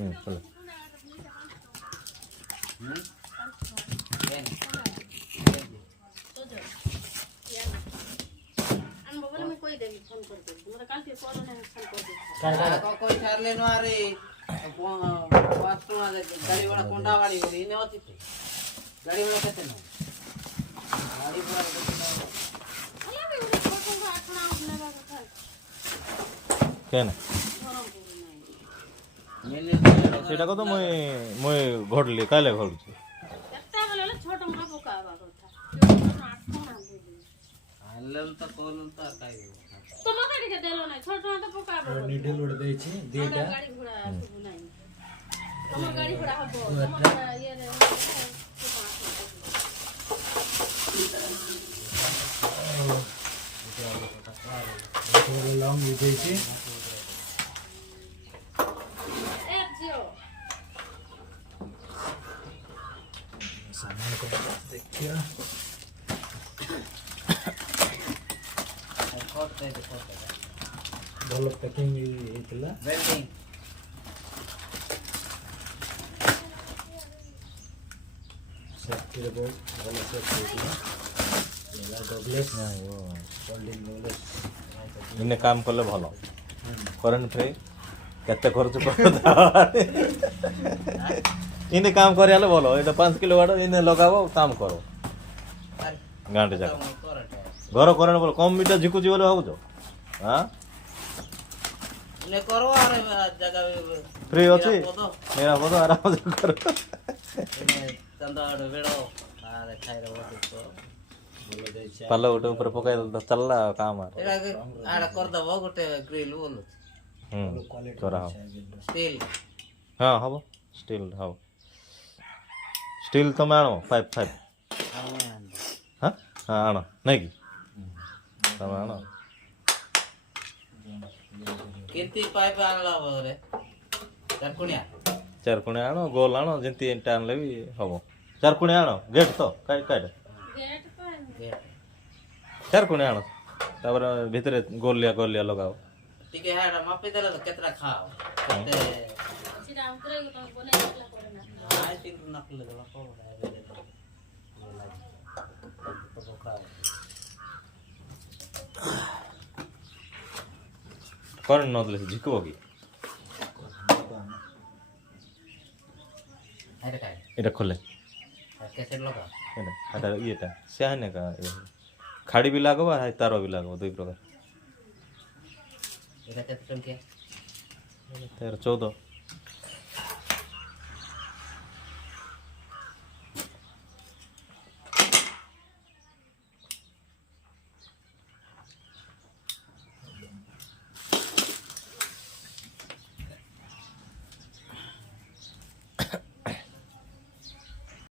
खोल कोई छारले नो अरे पाँच टोना गाड़ी वाला कोंडा वाली होरी ने होती थी गाड़ी वाला कहते ना गाड़ी वाला कहते ना अरे भी उड़ी छोटो का आठना लगा का था क्या ना मैंने सेटा को तो मैं घोड़ली काले घोड़ छी एकटा गले छोटो का पकावा କଥା आठना बोली आनलन तो कोलन तो काई तो मका के देलो नहीं छोटो तो पकावा निडल उड़ दे छी देटा गाड़ी घोड़ा सब नहीं हमर गाड़ी घोड़ा हबो हमर ये रे तो लॉन्ग दे छी एक जियो सामान को देखिए कोट दे कोट भल पैकिंग हेतला वेल्डिंग सेफ्टी रे बहुत भल सेफ्टी हेतला एला डबलेस हां वो होल्डिंग डबलेस इने काम करले भलो करंट फ्री केते खर्च करता इने काम करे आले भलो एटा 5 किलो वाट इने लगावो काम करो गांडे जा घर करंट बोल कम मीटर झिकुची बोले भाबुजो हां ने करो आरे जगह फ्री अछि मेरा बोलो आराम से करो चंदा बेड़ो आरे खाइ रे तो भल दे छी पालो उठे ऊपर पकाय तो चलला काम आ आड़ा कर दबो गोटे ग्रिल बोल क्वालिटी करा स्टील हां हबो स्टील हबो स्टील तो मानो 5 हां हां आनो नहीं की तब आनो किंती पाइप आनला रे चरकुनिया चार कोणे आनो गोल आनो जेंती एंटा आनले भी हबो चार कोणे आनो गेट तो काट गेट पर चार कोणे आनो तापर भितरे गोलिया लगाओ टिके हाड़ा मापी देला तो केतरा खाओ केते सीधा उतरे तो बोले एकला करे ना आई थिंक नकल देला को तो खाओ करंट नदले झिकबो की अरे काय एटा खोले कैसे लगा एटा येटा सेहने का खाड़ी भी लागबो हाय तारो भी लागबो दुई प्रकार एटा केते टंके 13 14